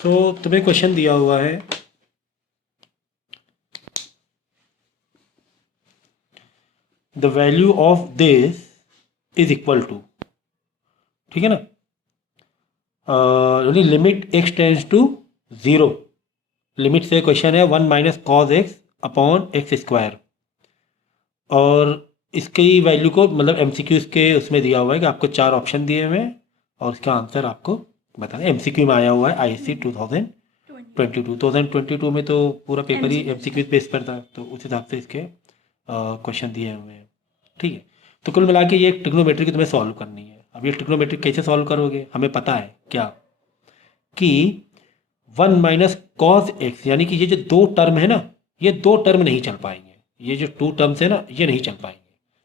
सो तुम्हें क्वेश्चन दिया हुआ है the value of this is equal to, ठीक है ना, यानी limit x tends to zero. Limit से क्वेश्चन है 1 - cos x/x² और इसकी वैल्यू को मतलब एमसीक्यूज के उसमें दिया हुआ है कि आपको 4 ऑप्शन दिए हुए हैं और इसका आंसर आपको बताना है। एमसीक्यू में आया हुआ है आईएससी 2022 में, तो पूरा पेपर ही एमसीक्यूज बेस पर था, तो उस हिसाब से इसके क्वेश्चन दिए हुए हैं। ठीक है, तो कुल मिला के ये ट्रिग्नोमेट्री की तुम्हें सॉल्व करनी है। अब ये ट्रिग्नोमेट्री कैसे सॉल्व करोगे, हमें पता है क्या कि 1 - cos x, यानी कि ये जो दो टर्म है ना, ये दो टर्म नहीं चल पाएंगे। ये जो 2 टर्म्स है ना, ये नहीं चल पाएंगे।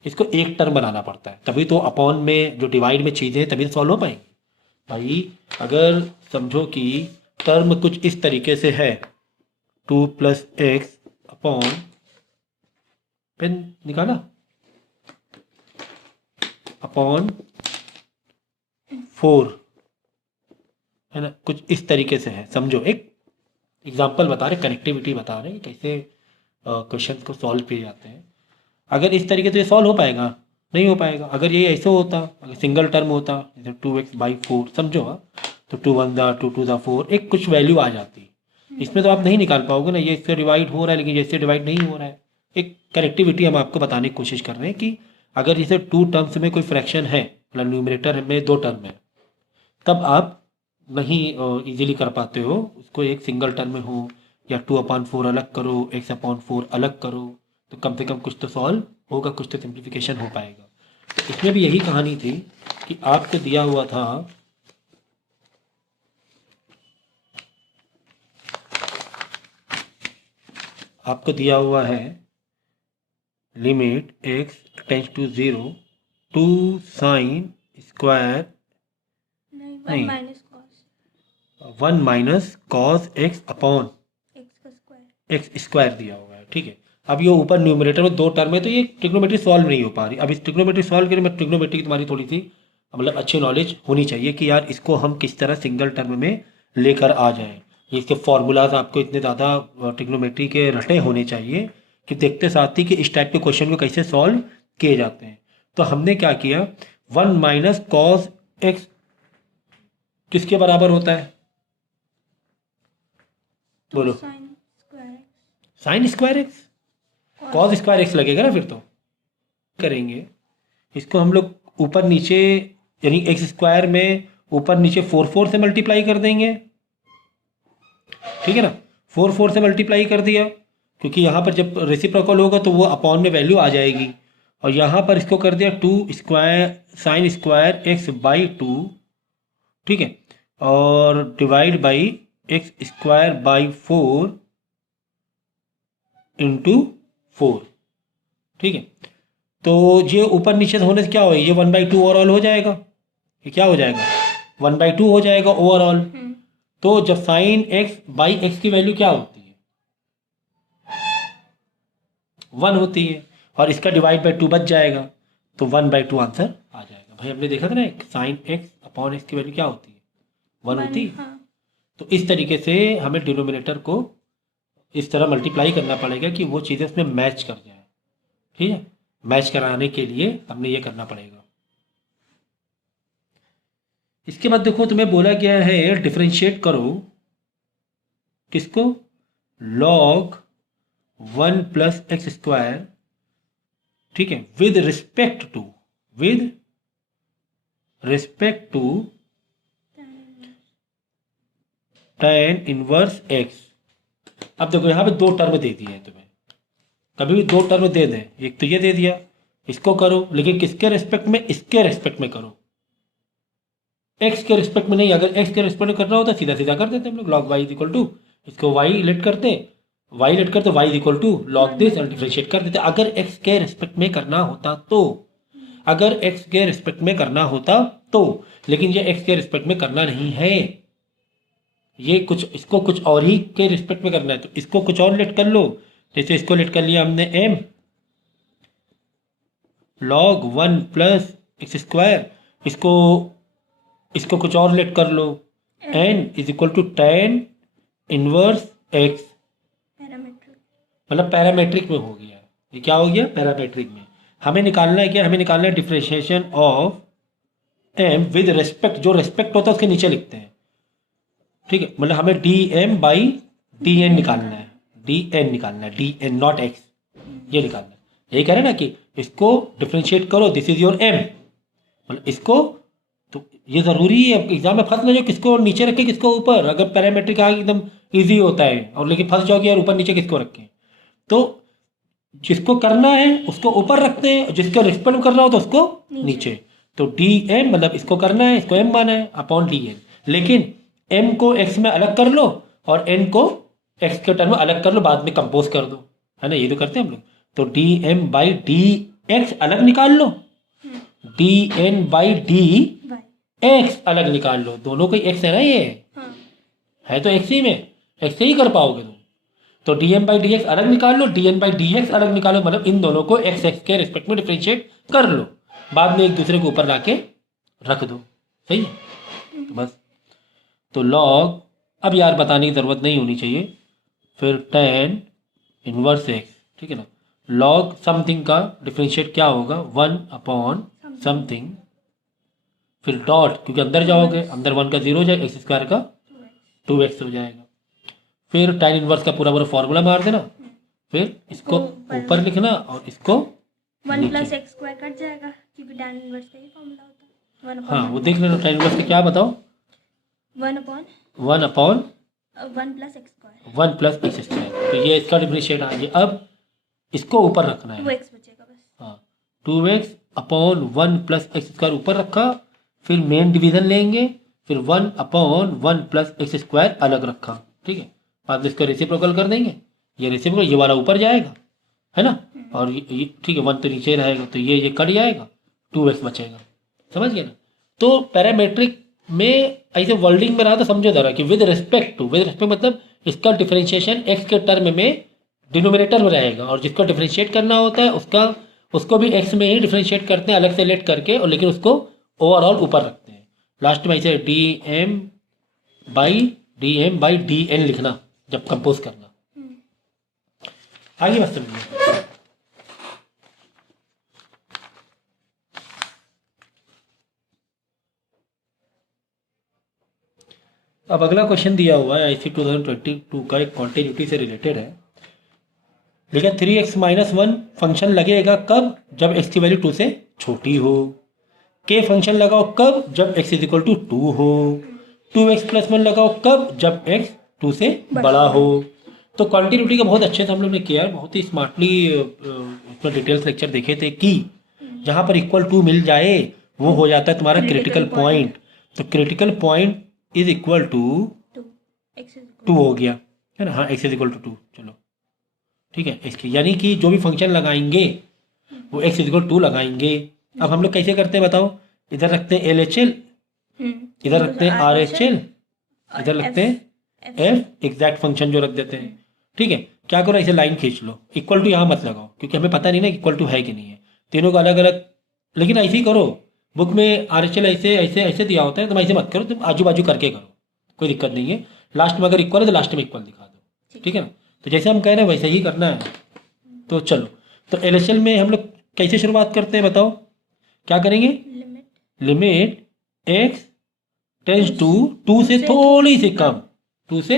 इसको एक टर्म बनाना पड़ता है, तभी तो अपॉन में जो डिवाइड में चीज़ें हैं तभी तो सॉल्व हो पाएंगी। भाई अगर समझो कि टर्म कुछ इस तरीके से है, 2 + x अपॉन, पेन निकाला, अपॉन 4 है ना, कुछ इस तरीके से है। समझो, एक एग्जाम्पल बता रहे, कनेक्टिविटी बता रहे कि कैसे क्वेश्चन को सॉल्व किए जाते हैं। अगर इस तरीके से सॉल्व हो पाएगा? नहीं हो पाएगा। अगर ये ऐसे होता, अगर सिंगल टर्म होता जैसे 2x/4, समझो, तो 2 × 1 = 2, 2 × 4, एक कुछ वैल्यू आ जाती। इसमें तो आप नहीं निकाल पाओगे ना, ये इससे डिवाइड हो रहा है लेकिन जैसे डिवाइड नहीं हो रहा है। एक कनेक्टिविटी हम आपको बताने की कोशिश कर रहे हैं कि अगर जैसे 2 टर्म्स में कोई फ्रैक्शन है, मतलब न्यूमरेटर में 2 टर्म है, तब आप नहीं इजीली कर पाते हो उसको एक सिंगल टर्म में हो, या 2/4 अलग करो, x/4 अलग करो, तो कम से कम कुछ तो सॉल्व होगा, कुछ तो सिंप्लीफिकेशन हो पाएगा। तो इसमें भी यही कहानी थी कि आपको दिया हुआ था आपको दिया हुआ है limit x tends to 0 2 sin square, नहीं, 1 - cos x अपॉन x² दिया हुआ है। ठीक है, अब ये ऊपर न्यूमरेटर में 2 टर्म है, तो ये ट्रिग्नोमेट्री सॉल्व नहीं हो पा रही। अब इस ट्रिग्नोमेट्री सॉल्व के लिए मैं ट्रिग्नोमेट्री की तुम्हारी थोड़ी सी मतलब अच्छी नॉलेज होनी चाहिए कि यार इसको हम किस तरह सिंगल टर्म में लेकर आ जाएं। इसके फॉर्मूलाज आपको इतने ज़्यादा ट्रिग्नोमेट्री के रटे होने चाहिए कि देखते साथ ही कि इस टाइप के क्वेश्चन को कैसे सॉल्व किए जाते हैं। तो हमने क्या किया, 1 - cos x किसके बराबर होता है, बोलो? Sine square x, cos square x लगेगा ना। फिर तो करेंगे इसको हम लोग ऊपर नीचे, यानी x² में ऊपर नीचे 4 से मल्टीप्लाई कर देंगे। ठीक है ना, 4 से मल्टीप्लाई कर दिया, क्योंकि यहाँ पर जब रेसिप्रोकल होगा तो वो अपॉन में वैल्यू आ जाएगी। और यहाँ पर इसको कर दिया 2 sin² x/2, ठीक है, और डिवाइड बाई x²/4 × 4। ठीक है, तो ये ऊपर नीचे होने से क्या होगा, ये 1/2 ओवरऑल हो जाएगा। ये क्या हो जाएगा, 1/2 हो जाएगा ओवरऑल। तो जब साइन x/x की वैल्यू क्या होती है, 1 होती है, और इसका डिवाइड बाई 2 बच जाएगा, तो 1/2 आंसर आ जाएगा। भाई हमने देखा था ना, साइन x/x की वैल्यू क्या होती है, 1 होती है। हाँ। तो इस तरीके से हमें डिनोमिनेटर को इस तरह मल्टीप्लाई करना पड़ेगा कि वो चीज़ें उसमें मैच कर जाए। ठीक है, मैच कराने के लिए हमने ये करना पड़ेगा। इसके बाद देखो, तुम्हें बोला गया है डिफरेंशिएट करो किसको, log 1 + x², ठीक है, with respect to tan inverse x। अब देखो यहाँ पे 2 टर्म दे दिए हैं तुम्हें, कभी भी 2 टर्म दे दें, एक तो ये दे दिया, इसको करो, लेकिन किसके रेस्पेक्ट में, इसके रेस्पेक्ट में करो, x के रिस्पेक्ट में नहीं। अगर x के रिस्पेक्ट में करना होता सीधा सीधा कर देते हम लोग, log y = इसको y लेट करते, y log दिस और डिफरेंशिएट कर देते। अगर x के रिस्पेक्ट में करना होता तो, अगर x के रिस्पेक्ट में करना होता तो, लेकिन ये x के रिस्पेक्ट में करना नहीं है, ये कुछ, इसको कुछ और ही के रिस्पेक्ट में करना है, तो इसको कुछ और लेट कर लो। जैसे इसको लेट कर लिया हमने m log 1 + x², इसको कुछ और लेट कर लो, N is equal to tan inverse X, parametric. मतलब पैरामेट्रिक में हो गया। ये क्या हो गया? पैरामेट्रिक में। हमें निकालना है क्या? हमें निकालना है differentiation of m with respect, जो रेस्पेक्ट होता है उसके नीचे लिखते हैं, ठीक है। मतलब हमें d M by d n निकालना है, डी एन निकालना है, डी एन नॉट एक्स, ये निकालना है। यही कह रहे हैं ना कि इसको डिफ्रेंशिएट करो, दिस इज योर एम, मतलब इसको, तो ये ज़रूरी है एग्जाम में फंस ना जाओ किसको नीचे रखें किसको ऊपर। अगर पैरामेट्रिक आगे एकदम ईजी होता है, और लेकिन फंस जाओगे यार ऊपर नीचे किसको रखें। तो जिसको करना है उसको ऊपर रखते हैं, जिसको रिस्पेक्ट करना हो तो उसको नीचे। तो डी एम मतलब इसको करना है, इसको एम माना है अपॉन डी एन, लेकिन एम को एक्स में अलग कर लो और एन को एक्स के टर्म में अलग कर लो, बाद में कंपोज कर दो, है ना, ये तो करते हैं हम लोग। तो D M by D X अलग निकाल लो, D N by D X अलग निकाल लो, दोनों का एक्स है ना, ये है तो एक्स ही में, एक्स से ही कर पाओगे तुम। तो D M by D X अलग निकाल लो, D N by D X अलग निकालो, मतलब इन दोनों को एक्स एक्स के रिस्पेक्ट में डिफ्रेंशिएट कर लो, बाद में एक दूसरे के ऊपर लाके रख दो, सही है। तो बस, तो लॉग, अब यार बताने की ज़रूरत नहीं होनी चाहिए, फिर टेन इनवर्स एक्स, ठीक है ना। लॉग समथिंग का डिफ्रेंशिएट क्या होगा? वन अपॉन समथिंग, फिर डॉट, क्योंकि अंदर जाओगे अंदर वन का जीरो हो जाएगा, एक्स स्क्वायर का टू एक्स हो जाएगा, फिर tan इनवर्स का पूरा पूरा फॉर्मूला मार देना, फिर इसको ऊपर लिखना और इसको one plus x square cut जाएगा क्योंकि tan इनवर्स का ही फॉर्मूला होता है। हाँ वो देख लेना tan इनवर्स का क्या बताओ? One upon one plus x square, one plus x square, तो ये इसका डिफरेंशिएट आ गया। अब इसको ऊपर रखना है, 2x बचेगा बस। हाँ 2x upon one plus x square ऊपर रखा, फिर मेन डिवीजन लेंगे, फिर one upon one plus x square अलग रखा, ठीक है। बाद में इसका रेसिप्रोकल कर देंगे, ये रेसिप्रोकल ये वाला ऊपर जाएगा, है ना, और ये ठीक है, वन तो नीचे रहेगा, तो ये कट जाएगा, 2x बचेगा, समझ गए ना। तो पैरामेट्रिक में ऐसे वर्ल्डिंग में रहा तो समझो जरा कि विद रिस्पेक्ट मतलब इसका डिफरेंशिएशन एक्स के टर्म में डिनोमिनेटर में रहेगा, और जिसको डिफरेंशिएट करना होता है उसको भी एक्स में ही डिफरेंशिएट करते हैं अलग से लेट करके, और लेकिन उसको ओवरऑल ऊपर रखते हैं। लास्ट में ऐसे d M by d n लिखना जब कंपोज करना। आगे बात समझिए। अब अगला क्वेश्चन दिया हुआ है IC 2022 का, एक कॉन्टिन्यूटी से रिलेटेड है। लेकिन 3x माइनस वन फंक्शन लगेगा कब? जब x की वैल्यू 2 से छोटी हो। k फंक्शन लगाओ कब? जब x इज इक्वल टू 2 हो। 2x प्लस वन लगाओ कब? जब x 2 से बड़ा हो। तो कॉन्टिन्यूटी का बहुत अच्छे से हम लोग ने किया है, बहुत ही स्मार्टली उसमें डिटेल्स लेक्चर देखे थे कि जहाँ पर इक्वल टू मिल जाए वो हो जाता है तुम्हारा क्रिटिकल पॉइंट। तो critical point is equal to 2 हो गया, है ना, हाँ x इज इक्वल टू 2, चलो ठीक है। इसकी यानी कि जो भी फंक्शन लगाएंगे वो x इज इक्वल टू लगाएंगे। अब हम लोग कैसे करते हैं बताओ? इधर रखते हैं LHL, इधर रखते हैं RHL, इधर रखते हैं f एग्जैक्ट फंक्शन जो रख देते हैं, ठीक है। क्या करो, ऐसे लाइन खींच लो, इक्वल टू यहाँ मत लगाओ क्योंकि हमें पता नहीं ना इक्वल टू है कि नहीं है, तीनों का अलग अलग, लेकिन ऐसे ही करो। बुक में RHL ऐसे ऐसे ऐसे दिया होता है, तुम ऐसे मत करो, तुम आजू बाजू करके करो, कोई दिक्कत नहीं है। लास्ट में अगर इक्वल है तो लास्ट में इक्वल दिखा दो, ठीक है ना। तो जैसे हम कह रहे हैं वैसे ही करना है। तो चलो, तो LHL में हम लोग कैसे शुरुआत करते हैं बताओ? क्या करेंगे? लिमिट x टेंस टू 2 से थोड़ी सी कम, 2 से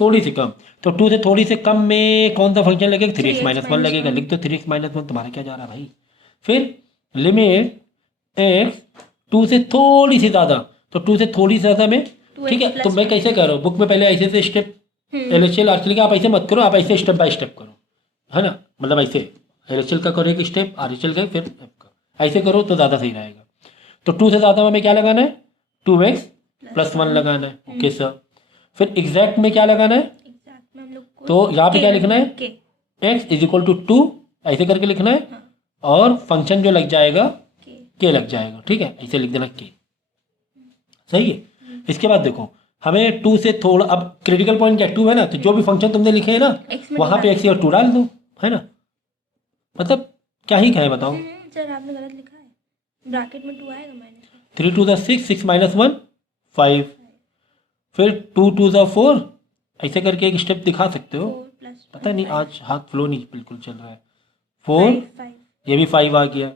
थोड़ी सी कम। तो 2 से थोड़ी से कम में कौन सा फंक्शन लगेगा? 3x माइनस वन लगेगा। लिख दो 3x माइनस वन, तुम्हारा क्या जा रहा है भाई। फिर लिमिट x 2 से थोड़ी सी ज़्यादा, तो 2 से थोड़ी सी ज़्यादा में, ठीक है। तो मैं कैसे कर रहा हूँ, बुक में पहले ऐसे से स्टेप LHL RHL का, आप ऐसे मत करो, आप ऐसे स्टेप बाय स्टेप करो, है ना, मतलब ऐसे LHL का करो एक स्टेप, RHL का फिर F का, ऐसे करो तो ज़्यादा सही रहेगा। तो 2 से ज़्यादा में हमें क्या लगाना है? 2x प्लस वन लगाना है, ओके सर। फिर एग्जैक्ट में क्या लगाना है? तो यहाँ पे क्या लिखना है? x इज इक्वल टू 2 ऐसे करके लिखना है, और फंक्शन जो लग जाएगा k लग जाएगा, ठीक है, ऐसे लिख देना k, सही है। इसके बाद देखो हमें 2 से थोड़ा, अब क्रिटिकल पॉइंट क्या 2 है ना, तो जो भी फंक्शन तुमने लिखे है ना वहां पे x और 2 डाल दो, है ना, मतलब क्या ही कहे बताओ। सर आपने गलत लिखा है, ब्रैकेट में 2 आएगा, माइनस 3 2 6, 6 माइनस 1 5, फिर 2 2 ज़ा 4, ऐसे करके एक स्टेप दिखा सकते हो। 4 प्लस पता नहीं आज हाथ फ्लो नहीं बिल्कुल चल रहा है। 4, 5 ये भी 5 आ गया,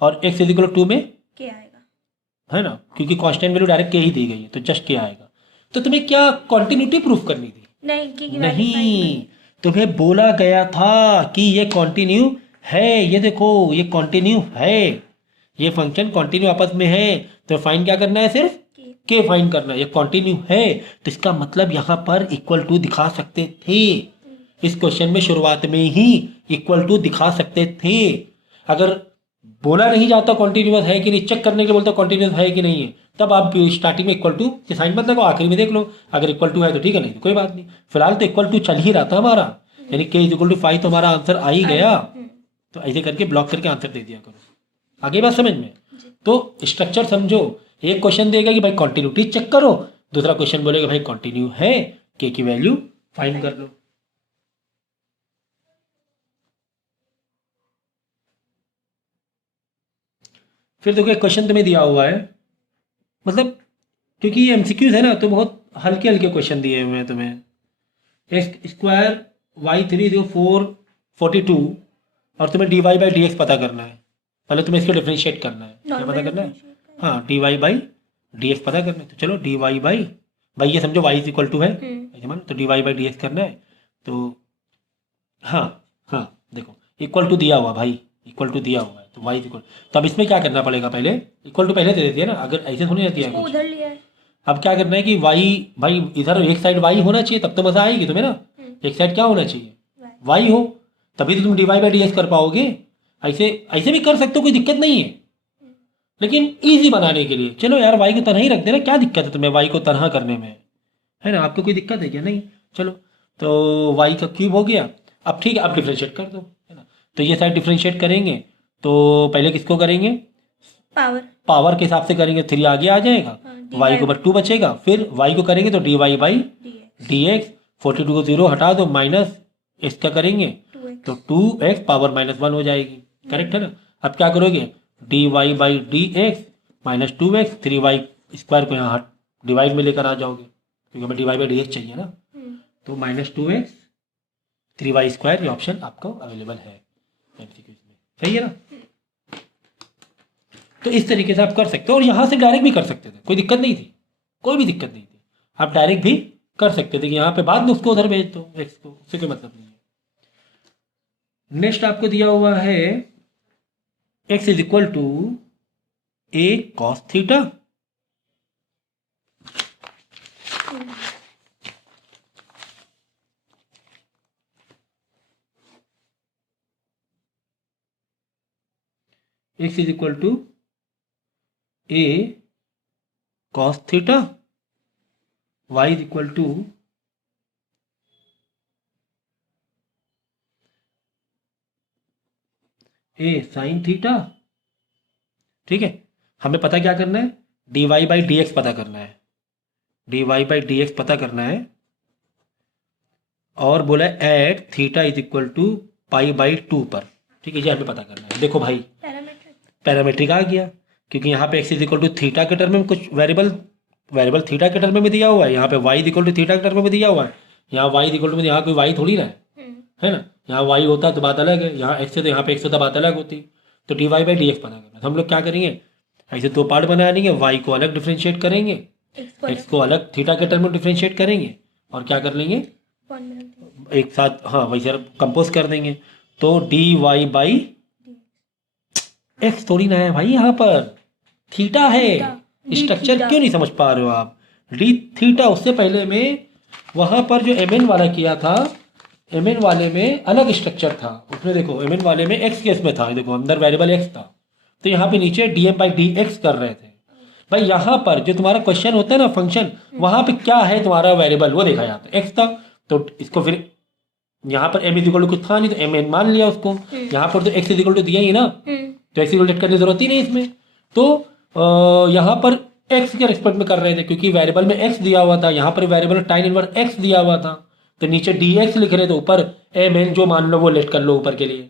और x इज इक्वल 2 में के आएगा। है ना, क्योंकि कांस्टेंट वैल्यू डायरेक्ट के ही दी गई है तो जस्ट के आएगा। तो तुम्हें क्या कॉन्टिन्यूटी प्रूफ करनी थी? नहीं के की वैल्यू 5 नहीं, तुम्हें बोला गया था कि ये कॉन्टिन्यू है, ये देखो ये कॉन्टिन्यू है, ये फंक्शन कॉन्टिन्यू आपस में है, तो फाइन क्या करना है, सिर्फ के फाइन करना है। ये कॉन्टिन्यू है तो इसका मतलब यहाँ पर इक्वल टू दिखा सकते थे, इस क्वेश्चन में शुरुआत में ही इक्वल टू दिखा सकते थे। अगर बोला नहीं जाता कॉन्टिन्यूअस है कि नहीं, चेक करने के बोलता कॉन्टिन्यूअस है कि नहीं है, तब आप स्टार्टिंग में इक्वल टू के साइन मत लगाओ, आखिरी में देख लो अगर इक्वल टू है तो ठीक है, नहीं तो कोई बात नहीं। फिलहाल तो इक्वल टू चल ही रहा था हमारा, यानी के इज इक्वल टू 5 तो हमारा आंसर आ ही गया। तो ऐसे करके ब्लॉक करके आंसर दे दिया करो। आगे बात समझ में? तो स्ट्रक्चर समझो, एक क्वेश्चन देगा कि भाई कॉन्टिन्यूटी चेक करो, दूसरा क्वेश्चन बोलेगा भाई कॉन्टिन्यू है, के की वैल्यू फाइंड कर लो। फिर देखो एक क्वेश्चन तुम्हें दिया हुआ है, मतलब क्योंकि ये एमसीक्यूज है ना तो बहुत हल्के हल्के क्वेश्चन दिए हुए हैं तुम्हें। एक्स स्क्वायर वाई 3 जो 442 और तुम्हें d Y by D x पता करना है। पहले तुम्हें इसको डिफ्रेंशिएट करना है, क्या पता करना है? हाँ, d Y by D x पता करना है। तो चलो डी वाई बाई, भाई ये समझो वाई इज इक्वल टू है ऐसे मान, तो D Y by D x करना है। तो हाँ हाँ देखो इक्वल टू दिया हुआ भाई, इक्वल टू दिया हुआ है तो वाई इक्वल, तो अब इसमें क्या करना पड़ेगा, पहले इक्वल टू पहले दे देती है ना, अगर ऐसे थोड़ी रहती है इसको कुछ। उधर लिया है। अब क्या करना है कि वाई, भाई इधर एक साइड वाई होना चाहिए तब तो मजा आएगी तुम्हें ना, एक साइड क्या होना चाहिए, वाई हो, तभी तो तुम d Y by D x कर पाओगे। ऐसे ऐसे भी कर सकते हो, कोई दिक्कत नहीं है, लेकिन इजी बनाने के लिए चलो यार वाई को तनहा ही रख देना, क्या दिक्कत है तुम्हें वाई को तनहा करने में, है ना? आपको कोई दिक्कत है क्या? नहीं। चलो तो वाई का क्यूब हो गया। अब ठीक है, अब डिफ्रेंशिएट कर दो, है ना? तो ये साइड डिफ्रेंशिएट करेंगे तो पहले किसको करेंगे, पावर पावर के हिसाब से करेंगे, 3 आगे आ जाएगा, वाई को बस 2 बचेगा, फिर वाई को करेंगे तो D Y by D x, 42 को 0 हटा दो, माइनस इसका करेंगे तो 2x पावर -1 हो जाएगी, करेक्ट है ना? अब क्या करोगे, d Y by D x minus 2x, 3y square को यहाँ डिवाइड में लेकर आ जाओगे क्योंकि हमें d Y by D x चाहिए ना, तो -2x 3y स्क्वायर, ये ऑप्शन आपको अवेलेबल है MCQ में, सही है ना? तो इस तरीके से आप कर सकते हो, और यहाँ से डायरेक्ट भी कर सकते थे, कोई दिक्कत नहीं थी, कोई भी दिक्कत नहीं थी, आप डायरेक्ट भी कर सकते थे कि यहाँ पे बाद में उसको उधर भेज दो एक्स को, उससे कोई मतलब नहीं है। नेक्स्ट आपको दिया हुआ है x is equal to a cos theta, x is equal to a cos theta, y is equal to a sin theta. ठीक है, हमें पता क्या करना है, d Y by D x पता करना है, d Y by D x पता करना है, और बोला at theta is equal to pi by 2 पर। ठीक है, ये हमें पता करना है। देखो भाई पैरामेट्रिक आ गया, क्योंकि यहाँ पे x is equal to theta के टर्म में कुछ वेरिएबल थीटा के टर्म में भी दिया हुआ है, यहाँ पे y is equal to theta के टर्म में भी दिया हुआ है, यहाँ वाई इज इक्वल टू, यहाँ कोई वाई थोड़ी ना है ना, यहाँ वाई होता तो बात अलग है, यहाँ एक्स है तो यहाँ पे एक्स होता बात अलग होती। तो D Y by D x पता करना, हम लोग क्या करेंगे, ऐसे 2 पार्ट बना लेंगे, वाई को अलग डिफ्रेंशिएट करेंगे, एक्स को अलग थीटा के टर्म में डिफ्रेंशिएट करेंगे, और क्या कर लेंगे एक साथ, हाँ वैसे कंपोज कर देंगे। तो डी वाई बाई एक्स थोड़ी ना है भाई, यहाँ पर थीटा है, स्ट्रक्चर क्यों नहीं समझ पा रहे हो आप, डी थीटा। उससे पहले में वहाँ पर जो एम एन वाला किया था, एम एन वाले में अलग स्ट्रक्चर था, उसमें देखो एम एन वाले में एक्स केस में था, देखो अंदर वेरिएबल एक्स था, तो यहाँ पे नीचे d M by D x कर रहे थे। भाई यहाँ पर जो तुम्हारा क्वेश्चन होता है ना फंक्शन, वहाँ पे क्या है तुम्हारा वेरिएबल, वो देखा जाता है, एक्स था, तो इसको फिर यहाँ पर एम इज इक्वल टू कुछ था नहीं तो एम एन मान लिया उसको, यहाँ पर तो एक्स इज इक्वल टू दिया ही ना, तो एक्स इक्वल करने की जरूरत ही नहीं इसमें, तो यहाँ पर एक्स के रिस्पेक्ट में कर रहे थे क्योंकि वेरिएबल में एक्स दिया हुआ था, यहाँ पर वेरिएबल टाइन इनवर्स एक्स दिया हुआ था, तो नीचे डी एक्स लिख रहे थे, ऊपर एम एन जो मान लो वो लेट कर लो ऊपर के लिए,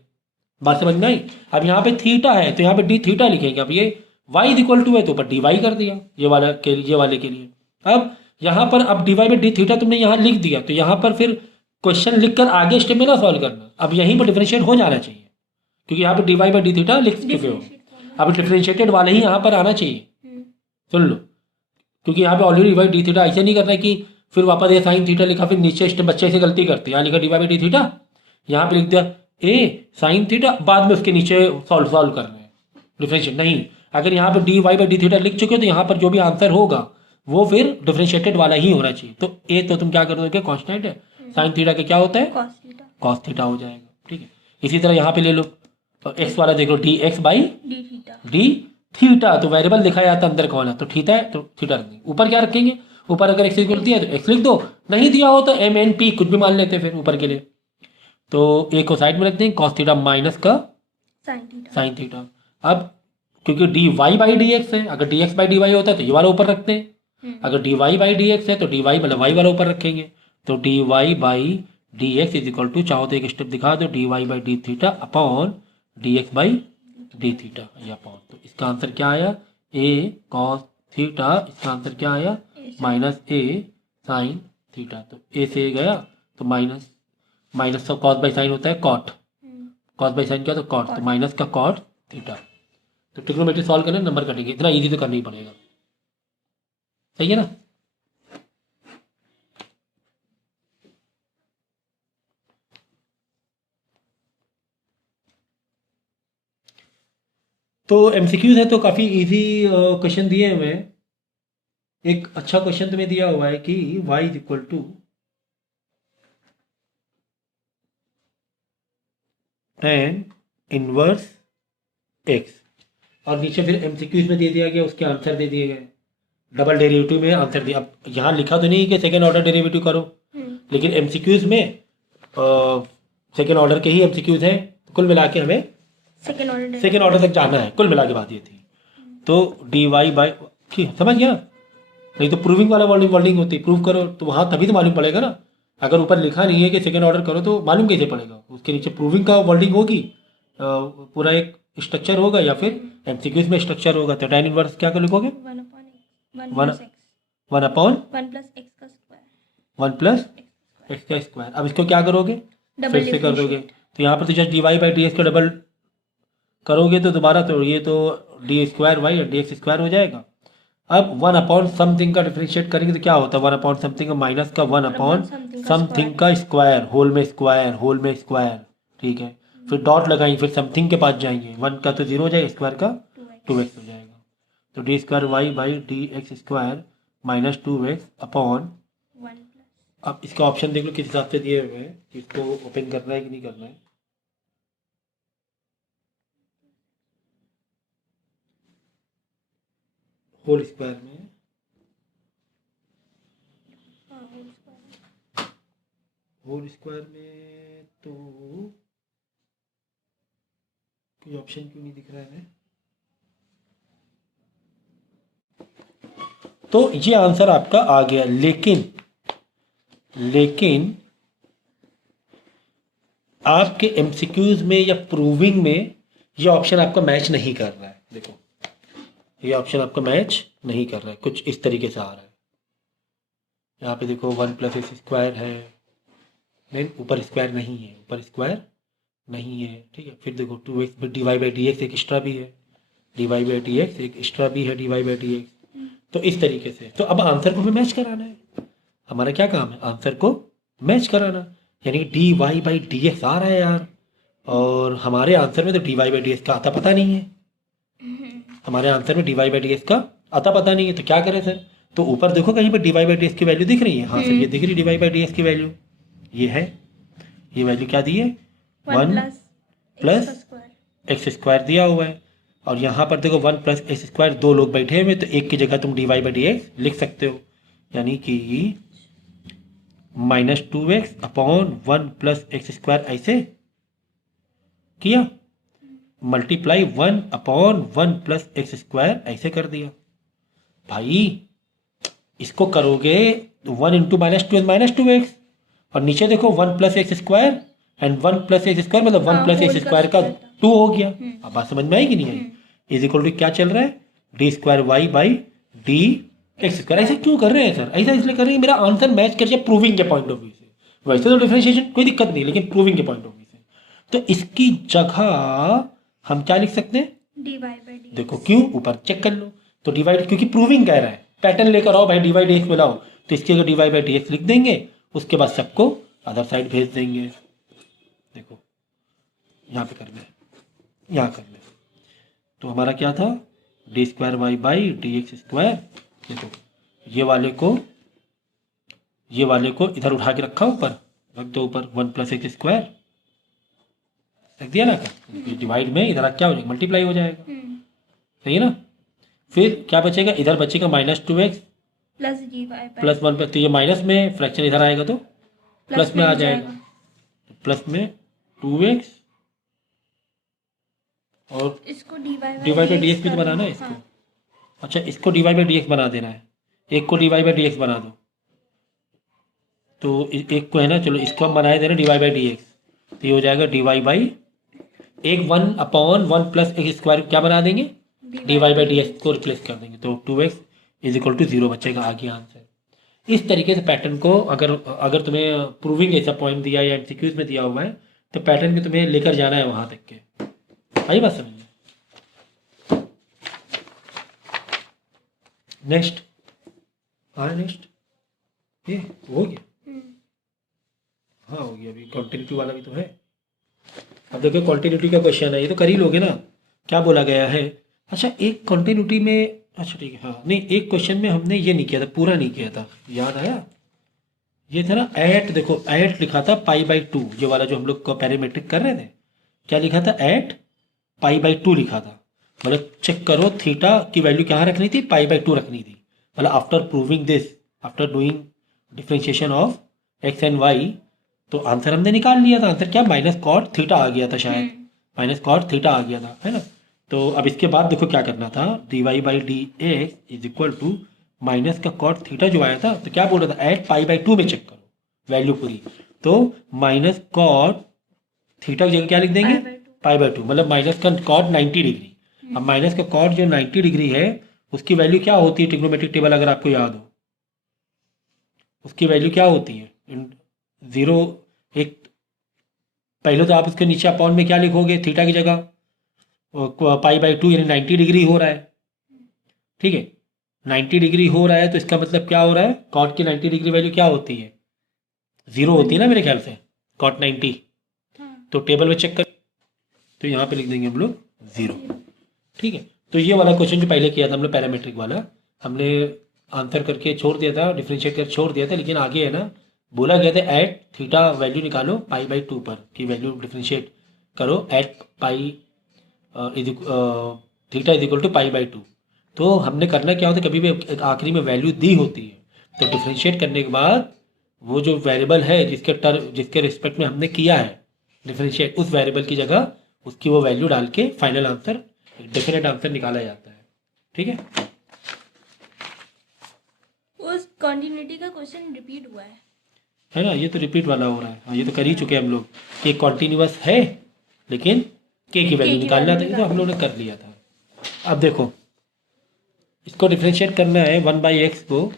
बात समझ में आई? अब यहाँ पे थीटा है तो यहाँ पे डी थीटा लिखेंगे, अब ये वाई इज इक्वल टू है तो ऊपर डी वाई कर दिया ये वाले के लिए। अब यहाँ पर अब d Y by D theta तुमने यहाँ लिख दिया, तो यहाँ पर फिर क्वेश्चन लिखकर आगे स्टेप में ना सॉल्व करना, अब यहीं पर डिफरेंशिएट हो जाना चाहिए, क्योंकि यहाँ पर d Y by D theta लिख चुके हो, अब डिफरेंशिएटेड वाले ही यहाँ पर आना चाहिए। सुन लो, क्योंकि यहाँ पे already d Y d theta ऐसे नहीं करना है कि फिर वापस ए साइन थीटा लिखा, फिर नीचे स्टेप बच्चे से गलती करते हैं, यहाँ लिखा d Y by D theta, यहाँ पे लिख दिया ए साइन थीटा, बाद में उसके नीचे सॉल्व कर रहे हैं डिफरेंशिएट। नहीं, अगर यहाँ पर d Y by D theta लिख चुके हो तो यहाँ पर जो भी आंसर होगा वो फिर डिफरेंशिएटेड वाला ही होना चाहिए। तो ए तो तुम क्या कर दोगे, कांस्टेंट है, साइन थीटा का क्या होता है, कॉस थीटा हो जाएगा। ठीक है, इसी तरह यहाँ पे ले लो, एक्स वाला देख लो, D x by D theta, तो वेरिएबल लिखा जाता है अंदर कौन है, तो थीटा है तो थीटा रख देंगे। ऊपर क्या रखेंगे, ऊपर अगर एक्स इक्वल दिया तो एक्स लिख दो, नहीं दिया हो तो एम एन पी कुछ भी मान लेते फिर ऊपर के लिए। तो ए को साइड में रख देंगे, कॉस थीटा माइनस का साइन थीटा। अब क्योंकि d Y by D x है, अगर d x by d y होता है तो ये वाला ऊपर रखते हैं, अगर d Y by D x है तो डी वाई मतलब वाई वाला ऊपर रखेंगे। तो D Y by D x is equal to, चाहो तो एक स्टेप दिखा दो, d Y by D theta upon d x by D theta या अपॉन। तो इसका आंसर क्या आया, ए कॉस थीटा, इसका आंसर क्या आया माइनस ए साइन थीटा। तो ए से गया तो माइनस, माइनस का कॉस बाई साइन होता है कॉट, कॉस बाई साइन क्या तो कॉट, तो माइनस का कॉट थीटा। तो ट्रिग्नोमेट्री सॉल्व करने नंबर कटेंगे, इतना इजी तो करना ही पड़ेगा, सही है ना। तो एमसीक्यूज है तो काफ़ी इजी क्वेश्चन दिए हुए हैं। एक अच्छा क्वेश्चन तुम्हें दिया हुआ है कि y is equal to tan inverse x, और नीचे फिर एमसीक्यूज में दे दिया गया, उसके आंसर दे दिए गए, डबल डेरिवेटिव में आंसर दिया। अब यहाँ लिखा तो नहीं कि सेकेंड ऑर्डर डेरिवेटिव करो, लेकिन एमसीक्यूज में सेकेंड ऑर्डर के ही एमसीक्यूज हैं, तो कुल मिला के हमें सेकेंड ऑर्डर तक जाना है, कुल मिला के बात ये थी। तो डी वाई बाई, ठीक समझ गया, नहीं तो प्रूविंग वाला वर्डिंग होती, प्रूव करो तो वहाँ तभी तो मालूम पड़ेगा ना। अगर ऊपर लिखा नहीं है कि सेकेंड ऑर्डर करो तो मालूम कैसे पड़ेगा, उसके नीचे प्रूविंग का वर्डिंग होगी, पूरा एक स्ट्रक्चर होगा, या फिर एमसीक्यूज में स्ट्रक्चर होगा। तो tan इनवर्स क्या कर लिखोगे, one upon one plus x का स्क्वायर। अब इसको क्या करोगे, फिर से कर दोगे, तो यहाँ पर तो just d Y by D x का डबल करोगे तो दोबारा, तो ये तो d square y D x square हो जाएगा। अब वन अपॉन समथिंग का डिफरेंशिएट करेंगे तो क्या होता है, वन अपॉन समथिंग माइनस का वन अपॉन समथिंग का स्क्वायर, होल में स्क्वायर, होल में स्क्वायर, ठीक है। फिर डॉट लगाएंगे, फिर समथिंग के पास जाएंगे, वन का तो जीरो हो जाएगा, स्क्वायर का 2x हो जाएगा। तो d square y by D x square minus 2x upon, अब इसका ऑप्शन देख लो किस हिसाब से दिए हुए हैं, कि इसको ओपन करना है कि नहीं करना है। होल स्क्वायर में, होल स्क्वायर में तो कोई ऑप्शन क्यों नहीं दिख रहा है। तो ये आंसर आपका आ गया, लेकिन आपके एमसीक्यूज में या प्रूविंग में ये ऑप्शन आपका मैच नहीं कर रहा है। देखो ये ऑप्शन आपका मैच नहीं कर रहा है, कुछ इस तरीके से आ रहा है। यहाँ पे देखो वन प्लस एक्स स्क्वायर है, नहीं ऊपर स्क्वायर नहीं है, ऊपर स्क्वायर नहीं है, ठीक है। फिर देखो 2x d Y by D x एक एक्स्ट्रा भी है, d Y by D x एक एक्स्ट्रा भी है, d Y by D x. तो इस तरीके से, तो अब आंसर को हमें मैच कराना है, हमारा क्या काम है, आंसर को मैच कराना। यानी D Y by D X आ रहा है यार, और हमारे आंसर में तो D Y by D x का आता पता नहीं है, हमारे आंसर में D Y by D x का आता पता नहीं है। तो क्या करें सर, तो ऊपर देखो कहीं पर d Y by D x की वैल्यू दिख रही है, हाँ सर ये दिख रही है d Y by D x की वैल्यू, ये है, ये वैल्यू क्या दी है, वन प्लस एक्स स्क्वायर दिया हुआ है। और यहाँ पर देखो वन प्लस एक्स स्क्वायर, दो लोग बैठे हुए, तो एक की जगह तुम d Y by D x लिख सकते हो, यानी कि minus 2x upon one plus x square, ऐसे किया, multiply one upon one plus x square, ऐसे कर दिया। भाई इसको करोगे वन इंटू माइनस 2x, और नीचे देखो one plus x square and one plus x square, मतलब वन प्लस एक्स स्क्वायर का 2 हो गया। अब बात समझ में आई कि नहीं आई, इज इक्वल टू क्या चल रहा है, d square y by D x square. ऐसा क्यों कर रहे हैं सर? ऐसा इसलिए कर रहे हैं मेरा आंसर मैच कर जाए प्रूविंग के पॉइंट ऑफ व्यू से। वैसे तो डिफरेंशिएशन कोई दिक्कत नहीं, लेकिन प्रूविंग के पॉइंट ऑफ व्यू से तो इसकी जगह हम क्या लिख सकते हैं? dy/dx। देखो क्यों, ऊपर चेक कर लो। तो डिवाइड, क्योंकि प्रूविंग कह रहा है, पैटर्न लेकर आओ भाई, dy dx में लाओ, तो इसकी अगर dy dx लिख देंगे, उसके बाद सबको अदर साइड भेज देंगे। देखो यहाँ पे कर ले, यहाँ कर ले, तो हमारा क्या था? d²y/dx²। देखो ये वाले को इधर उठा के रखा, ऊपर रख दो, ऊपर 1 + x² रख दिया ना, डिवाइड में इधर क्या हो जाएगा? मल्टीप्लाई हो जाएगा, सही है ना? फिर क्या बचेगा? इधर बचेगा -2x प्लस dy प्लस 1, तो ये माइनस में फ्रैक्शन इधर आएगा तो प्लस में आ जाएगा, प्लस में 2x और इसको dy/dx भी तो बनाना है इसको। अच्छा, इसको dy/dx बना देना है, एक को dy/dx बना दो, तो एक को है ना, चलो इसको हम बनाए दे रहे हैं dy/dx, तो ये हो जाएगा dy/, एक 1/1 + x² क्या बना देंगे? dy/dx को रिप्लेस कर देंगे, तो 2x = 0 बचेगा, आगे आंसर। इस तरीके से पैटर्न को अगर तुम्हें प्रूविंग ऐसा पॉइंट दिया या एमसीक्यूज में दिया हुआ है, तो पैटर्न को तुम्हें लेकर जाना है वहां तक के। आई बात समझ में? नेक्स्ट ये हो गया, हाँ हो गया। अभी कॉन्टिन्यूटी वाला भी तो है। अब देखो कॉन्टिन्यूटी का क्वेश्चन है, ये तो कर ही लोगे ना। क्या बोला गया है? अच्छा, एक कॉन्टिन्यूटी में, अच्छा ठीक है, हाँ नहीं, एक क्वेश्चन में हमने ये नहीं किया था, पूरा नहीं किया था, याद आया? ये था ना एट, देखो एट लिखा था π/2, ये वाला जो हम लोग को पैरामीट्रिक कर रहे थे, क्या लिखा था? एट π/2 लिखा था। मतलब चेक करो, थीटा की वैल्यू क्या रखनी थी? π/2 रखनी थी। मतलब after proving this, after doing differentiation of x and y, तो आंसर हमने निकाल लिया था। आंसर क्या? -cot थीटा आ गया था, शायद -cot थीटा आ गया था, है ना? तो अब इसके बाद देखो क्या करना था, dy/dx = माइनस का cot थीटा जो आया था, तो क्या बोल रहा था? एट π/2 में चेक करो वैल्यू पूरी, तो -cot थीटा की जगह क्या लिख देंगे? π/2, मतलब माइनस का cot 90 डिग्री। अब माइनस का cot जो 90 डिग्री है, उसकी वैल्यू क्या होती है? ट्रिग्नोमेट्रिक टेबल अगर आपको याद हो, उसकी वैल्यू क्या होती है? 0, एक पहले तो आप इसके नीचे अपॉन में क्या लिखोगे? थीटा की जगह π/2, यानी 90 डिग्री हो रहा है, ठीक है? 90 डिग्री हो रहा है, तो इसका मतलब क्या हो रहा है? कॉट की 90 डिग्री वैल्यू क्या होती है? 0 होती है ना मेरे ख्याल से, कॉट 90। तो टेबल में चेक कर, तो यहाँ पे लिख देंगे हम लोग 0, ठीक है? तो ये वाला क्वेश्चन जो पहले किया था हम लोग पैरामीट्रिक वाला, हमने आंसर करके छोड़ दिया था, डिफ्रेंशिएट कर छोड़ दिया था, लेकिन आगे है ना बोला गया था एट थीटा वैल्यू निकालो π/2 पर की वैल्यू डिफ्रेंशिएट करो एट थीटा = π/2। तो हमने करना क्या होता है, कभी भी आखिरी में वैल्यू दी होती है, तो डिफ्रेंशिएट करने के बाद वो जो वेरिएबल है जिसके रिस्पेक्ट में हमने किया है डिफ्रेंशिएट, उस वेरिएबल की जगह उसकी वो वैल्यू डाल के फाइनल आंसर, डेफिनेट आंसर निकाला जाता है, ठीक है? उस कॉन्टिन्यूटी का क्वेश्चन रिपीट हुआ है ना? ये तो रिपीट वाला हो रहा है। हाँ, ये तो कर ही चुके हैं हम लोग कि कॉन्टिन्यूअस है, लेकिन के की वैल्यू निकालना था, ये तो हम लोगों ने कर लिया था। अब देखो इसको डिफ्रेंशिएट करना है 1/x को,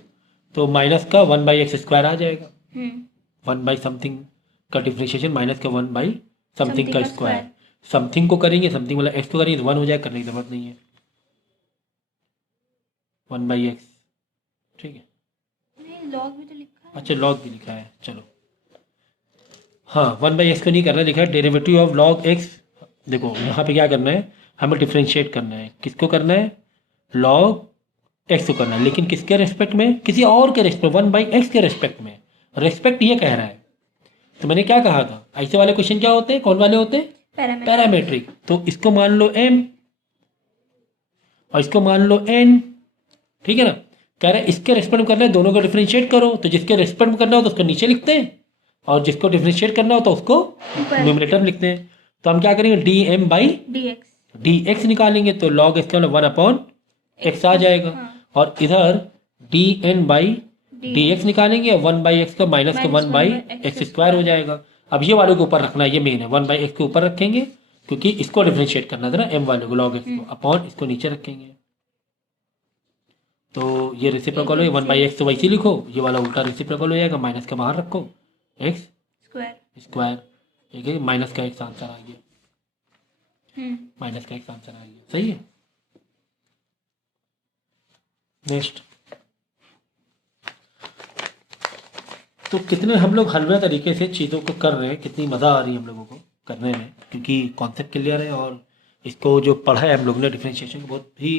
तो माइनस का 1/x² आ जाएगा, 1/समथिंग का डिफ्रेंशिएशन माइनस का 1/समथिंग का स्क्वायर। समथिंग को करेंगे, समथिंग वाला x को करेंगे तो 1 हो जाएगा, करने की जरूरत नहीं है, 1/x, ठीक है? नहीं, लॉग भी तो लिखा है। अच्छा, लॉग भी लिखा है, चलो हाँ, 1/x को नहीं करना, लिखा है डेरिवेटिव ऑफ log x। देखो यहाँ पे क्या करना है, हमें डिफ्रेंशिएट करना है, किसको करना है? log x को करना है, लेकिन किसके रेस्पेक्ट में? किसी और के रेस्पेक्ट, 1/x के रेस्पेक्ट में। रेस्पेक्ट ये कह रहा है, तो मैंने क्या कहा था, ऐसे वाले क्वेश्चन क्या होते हैं, कौन वाले होते हैं? पैरामेट्रिक। तो इसको मान लो m और इसको मान लो n, ठीक है ना? कह रहा है इसके रेस्पेक्ट में करना है, दोनों को डिफ्रेंशिएट करो, तो जिसके रेस्पेक्ट में करना हो तो उसको नीचे लिखते हैं, और जिसको डिफ्रेंशिएट करना हो तो उसको न्यूमरेटर में लिखते हैं। तो हम क्या करेंगे, dm/dx निकालेंगे, तो log x का 1/x आ जाएगा, और इधर dn/dx निकालेंगे, 1/x का माइनस का 1/x² हो जाएगा। अब ये वाले को ऊपर रखना है, ये मेन है, 1/x के ऊपर रखेंगे, क्योंकि इसको डिफ्रेंशिएट करना था ना, m वाले को, log x को, अपॉन इसको नीचे रखेंगे, तो ये रेसिप्रोकल हो, 1/x तो वैसे ही लिखो, ये वाला उल्टा रेसिप्रोकल हो जाएगा, माइनस के बाहर रखो एक्स स्क्वायर। स्क्वायर, ठीक है, माइनस का एक्स आंसर आ गया, हम्म। माइनस का एक्स आंसर आ गया, सही है। नेक्स्ट, तो कितने हम लोग हलवे तरीके से चीज़ों को कर रहे हैं, कितनी मज़ा आ रही है हम लोगों को करने में, क्योंकि कॉन्सेप्ट क्लियर है और इसको जो पढ़ा है हम लोग ने डिफरेंशिएशन बहुत ही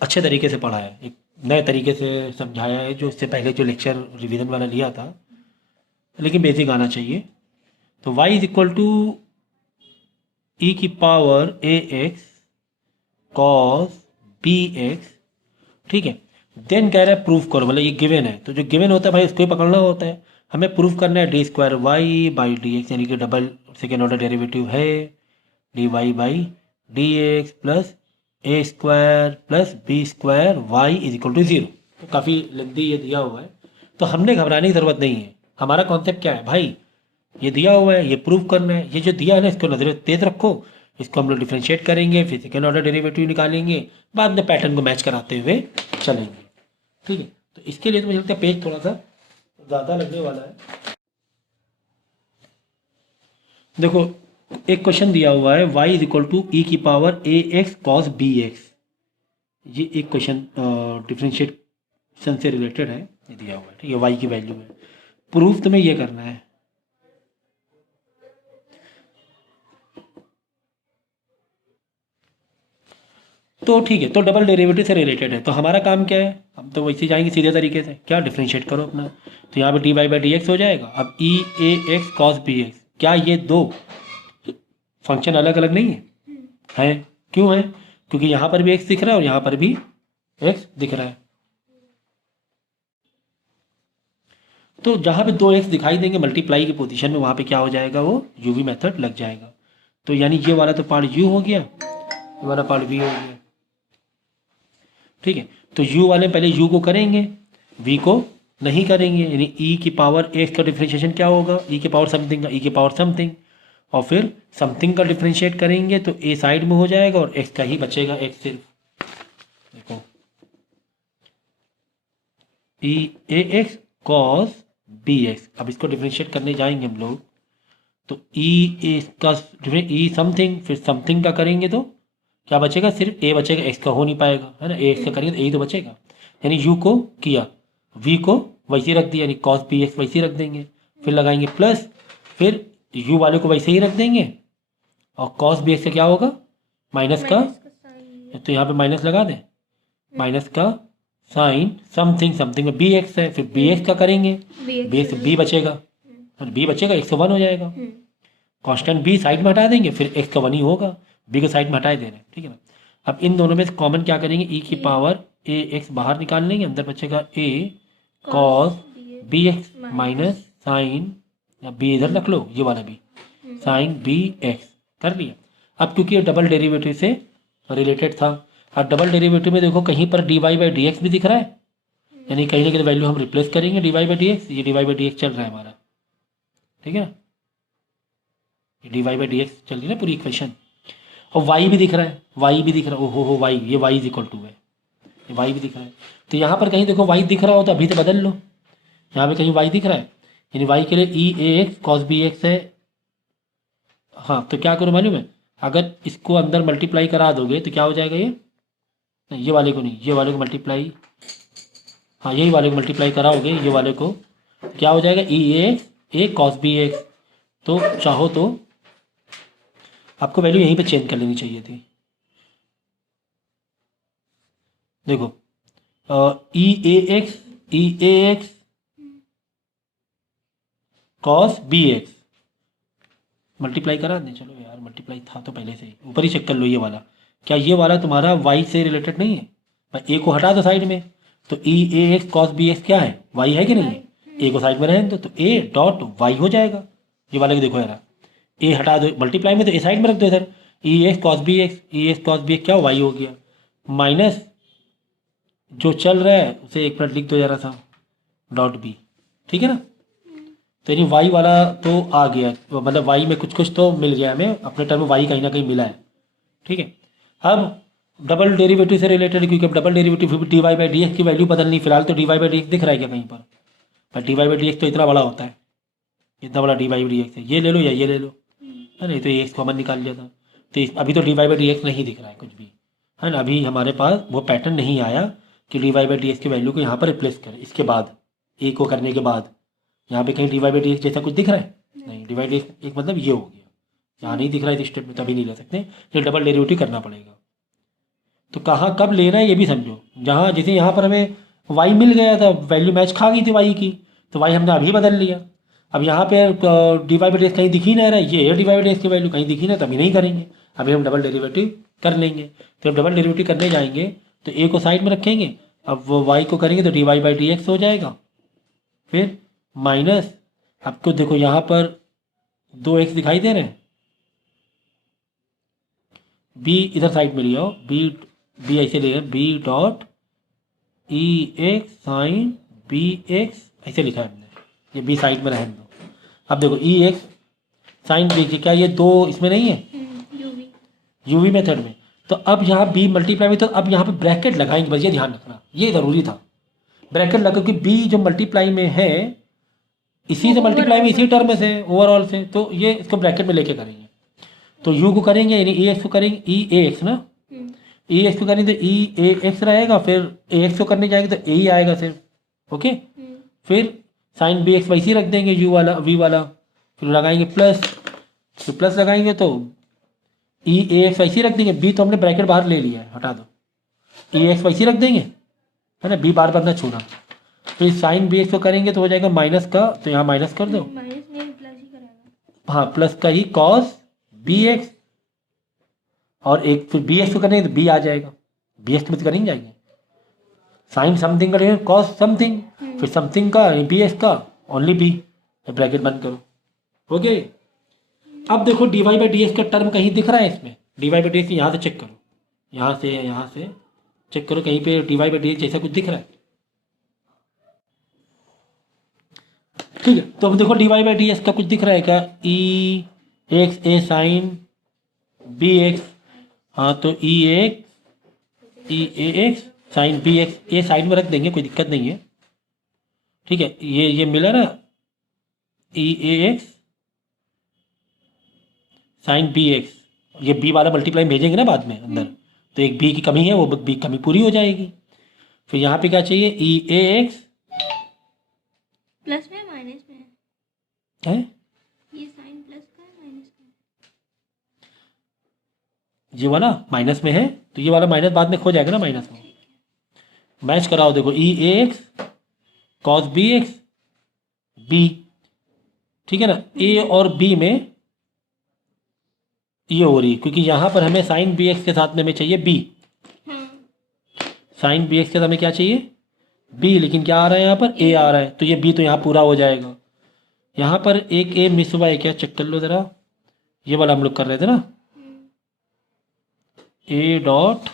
अच्छे तरीके से पढ़ा है, एक नए तरीके से समझाया है, जो इससे पहले जो लेक्चर रिवीजन वाला लिया था, लेकिन बेसिक आना चाहिए। तो y इज इक्वल टू ई की पावर ए एक्स कॉस बी एक्स, ठीक है। देन कह रहा है प्रूफ करो, मतलब ये गिवन है, तो जो गिवन होता है भाई उसको ही पकड़ना होता है, हमें प्रूफ करना है d square y by D x, यानी कि डबल सेकेंड ऑर्डर डेरिवेटिव है d Y by D x plus a square plus b square y is equal to 0। तो काफ़ी लेंदी ये दिया हुआ है, तो हमने घबराने की ज़रूरत नहीं है। हमारा कॉन्सेप्ट क्या है भाई, ये दिया हुआ है, ये प्रूव करना है, ये जो दिया है ना इसको नजर तेज रखो, इसको हम लोग डिफ्रेंशिएट करेंगे, फिर सेकेंड ऑर्डर डेरिवेटिव निकालेंगे, बाद में पैटर्न को मैच कराते हुए चलेंगे, ठीक है। तो इसके लिए तो मुझे लगता है पेज थोड़ा सा ज़्यादा लगने वाला है। देखो एक क्वेश्चन दिया हुआ है y इज इक्वल टू ई की पावर ए एक्स कॉस बी एक्स, ये एक क्वेश्चन डिफ्रेंशिएशन से रिलेटेड है, ये दिया हुआ है, ठीक है, y की वैल्यू है, प्रूफ तुम्हें ये करना है। तो ठीक है, तो डबल डेरिवेटिव से रिलेटेड है, तो हमारा काम क्या है, हम तो वैसे जाएंगे सीधे तरीके से, क्या डिफ्रेंशिएट करो अपना, तो यहाँ पे d Y by D x हो जाएगा। अब ई ए एक्स कॉस बी एक्स, क्या ये दो फंक्शन अलग अलग नहीं है? क्यों है? क्योंकि यहाँ पर भी एक्स दिख रहा है और यहाँ पर भी एक्स दिख रहा है, तो जहाँ पे दो एक्स दिखाई देंगे मल्टीप्लाई की पोजीशन में, वहाँ पे क्या हो जाएगा, वो यूवी मेथड लग जाएगा। तो यानी ये वाला तो पार्ट यू हो गया, ये वाला पार्ट वी हो गया, ठीक है। तो u वाले पहले u को करेंगे, v को नहीं करेंगे, यानी e की पावर x का डिफ्रेंशिएशन क्या होगा, e की पावर समथिंग का e की पावर समथिंग, और फिर समथिंग का डिफ्रेंशिएट करेंगे तो a साइड में हो जाएगा और x का ही बचेगा, x सिर्फ, देखो e a x cos b x। अब इसको डिफ्रेंशिएट करने जाएंगे हम लोग, तो e इसका e समथिंग, फिर समथिंग का करेंगे तो क्या बचेगा, सिर्फ a बचेगा, x का हो नहीं पाएगा, है ना, a x का करेंगे तो a ही तो बचेगा, यानी u को किया, v को वैसे ही रख दिया, यानी cos b x वैसे ही रख देंगे, फिर लगाएंगे प्लस, फिर u वाले को वैसे ही रख देंगे, और cos b x से क्या होगा, माइनस का, तो यहाँ पे माइनस लगा दें, माइनस का साइन समथिंग, समथिंग में बी एक्स है, फिर बी एक्स का करेंगे, बी एक्स बी बचेगा, और बी बचेगा, 101 हो जाएगा, कांस्टेंट बी साइड में हटा देंगे, फिर एक्स का 1 ही होगा, बी को साइड में हटा दे रहे हैं, ठीक है ना। अब इन दोनों में से कॉमन क्या करेंगे, ई की पावर ए एक्स बाहर निकाल लेंगे, अंदर बचेगा A cos B X minus sine, या बी इधर रख लो, ये वाला भी साइन बी एक्स कर लिया। अब क्योंकि ये डबल डेरिवेटिव से रिलेटेड था, अब डबल डेरिवेटिव में देखो कहीं पर d Y by D x भी दिख रहा है, यानी कहीं ना कहीं वैल्यू हम रिप्लेस करेंगे D Y by D x, ये D Y by D X चल रहा है हमारा, ठीक है ना, ये D Y by D X चल रही है ना पूरी इक्वेशन, और y भी दिख रहा है, y भी दिख रहा है, ओहो हो y, ये y इज इक्वल टू है, ये y भी दिख रहा है, तो यहाँ पर कहीं देखो y दिख रहा हो तो अभी तो बदल लो, यहाँ पे कहीं y दिख रहा है, यानी y के लिए ई ए एक्स कॉस बी एक्स है, हाँ, तो क्या करो मालूम है, अगर इसको अंदर मल्टीप्लाई करा दोगे तो क्या हो जाएगा, ये नहीं, ये वाले को नहीं, ये वाले को मल्टीप्लाई, हाँ यही वाले को मल्टीप्लाई कराओगे, ये वाले को क्या हो जाएगा, ई ए एक्स ए कॉस बी एक्स, तो चाहो तो आपको वैल्यू यहीं पे चेंज कर लेनी चाहिए थी, देखो ई ए x cos B X multiply करा दें, चलो यार मल्टीप्लाई था तो पहले से ही, ऊपर ही चेक कर लो, ये वाला क्या, ये वाला तुम्हारा y से रिलेटेड नहीं है, भाई a को हटा दो साइड में, तो ई ए एक्स कॉस बी एक्स क्या है, y है कि नहीं है, a को साइड में रहने दो, तो a डॉट y हो जाएगा, ये वाले को देखो यार, ए हटा दो मल्टीप्लाई में, तो ए साइड में रख दो इधर, ई एक्स कॉस बी एक्स, ई एक्स कॉस बी एक्स क्या वाई हो गया, माइनस जो चल रहा है उसे एक मिनट लिख दो जरा सा, डॉट बी, ठीक है ना, तो यानी वाई वाला तो आ गया, मतलब वाई में कुछ कुछ तो मिल गया हमें, अपने टर्म में वाई कहीं ना कहीं मिला है, ठीक है। अब डबल डेरिवेटिव से रिलेटेड, क्योंकि अब डबल डेरिवेटिव फिर d Y by D x की वैल्यू बदलनी, फिलहाल तो D Y by D x दिख रहा है क्या कहीं पर d Y by D x तो इतना बड़ा होता है, इतना बड़ा d Y by D x है, ये ले लो या ये ले लो, है ना, तो ये एक्स कॉमन निकाल लिया था। तो अभी तो D Y by D x नहीं दिख रहा है कुछ भी, है ना, अभी हमारे पास वो पैटर्न नहीं आया कि d Y by D x की वैल्यू को यहाँ पर रिप्लेस करें। इसके बाद ए को करने के बाद यहाँ पे कहीं d Y by D x जैसा कुछ दिख रहा है नहीं, डी वाई डी एक्स एक मतलब ये हो गया, यहाँ नहीं दिख रहा है इस स्टेप में, तभी नहीं ले सकते, तो डबल डेरिवेटिव करना पड़ेगा। तो कहाँ कब लेना है ये भी समझो, जहाँ जैसे यहाँ पर हमें वाई मिल गया था, वैल्यू मैच खा गई थी वाई की, तो वाई हमने अभी बदल लिया। अब यहाँ पे d Y by D x कहीं दिख ही नहीं रहा है, ये D Y by D x की वैल्यू कहीं दिखी ना, तभी नहीं करेंगे, अभी हम डबल डेरिवेटिव कर लेंगे। तो जब डबल डेरिवेटिव करने जाएंगे तो ए को साइड में रखेंगे, अब वो वाई को करेंगे तो D Y by D x हो जाएगा, फिर माइनस, आपको देखो यहाँ पर 2x दिखाई दे रहे हैं, बी इधर साइड में लिया हो, बी ऐसे ले b dot e x sine b x ऐसे लिखा है हमने, ये बी साइड में रहने दो। अब देखो ई एक्स साइन बी, क्या ये दो इसमें नहीं है यूवी मेथड में, तो अब यहाँ बी मल्टीप्लाई में, तो अब यहाँ पे ब्रैकेट लगाएंगे, बस ये ध्यान रखना, ये ज़रूरी था ब्रैकेट लगा, क्योंकि बी जो मल्टीप्लाई में है इसी से मल्टीप्लाई में इसी टर्म से ओवरऑल से, तो ये इसको ब्रैकेट में लेके करेंगे। तो यू को करेंगे यानी ई एक्स को करेंगे, ई ए एक्स ना, ई एक्स को करेंगे तो ई ए एक्स रहेगा, फिर ए एक्स को करने जाएंगे तो ए ही आएगा सिर्फ, ओके। फिर साइन बी एक्स वैसे ही रख देंगे, यू वाला वी वाला, फिर लगाएंगे प्लस, तो प्लस लगाएंगे तो ई ए एक्स वैसे ही रख देंगे, बी तो हमने ब्रैकेट बाहर ले लिया है, हटा दो, ई एक्स वैसे ही रख देंगे, है ना, बी बार बार ना छूना। फिर साइन बी एक्स को करेंगे तो हो जाएगा माइनस का, तो यहाँ माइनस कर दो, हाँ प्लस का ही कॉस बी एक्स, और एक फिर बी एक्स को करेंगे तो बी आ जाएगा, बी एक्स में तो करेंगे जाएंगे, साइन समथिंग करेंगे कॉस समथिंग, फिर समथिंग का बी एक्स का ओनली बी, ब्रैकेट बंद करो, ओके। अब देखो d Y by D x का टर्म कहीं दिख रहा है इसमें, d Y by D x यहाँ से चेक करो, यहाँ से चेक करो कहीं पे d Y by D x जैसा कुछ दिख रहा है, ठीक है। तो अब देखो d Y by D x का कुछ दिख रहा है क्या, e x a sine b x, हाँ तो e A x sine b x, a side में रख देंगे, कोई दिक्कत नहीं है, ठीक है। ये मिला ना, ई ए एक्स साइन बी एक्स, ये बी वाला मल्टीप्लाई भेजेंगे ना बाद में अंदर, तो एक बी की कमी है, वो बी कमी पूरी हो जाएगी। फिर यहाँ पे क्या चाहिए, ई ए एक्स प्लस में माइनस में है, ये साइन प्लस का है माइनस का, ये वाला माइनस में है, तो ये वाला माइनस बाद में खो जाएगा ना माइनस में, मैच कराओ, देखो ई ए x cos B X B, ठीक है ना, ए और बी में ये हो रही है, क्योंकि यहाँ पर हमें साइन बी एक्स के साथ में हमें चाहिए बी, साइन बी एक्स के साथ हमें क्या चाहिए बी, लेकिन क्या आ रहा है यहाँ पर ए आ रहा है, तो ये बी तो यहाँ पूरा हो जाएगा। यहाँ पर एक ए मिस हुआ है क्या, चेक कर लो ज़रा, ये वाला हम लोग कर रहे थे ना, ए डॉट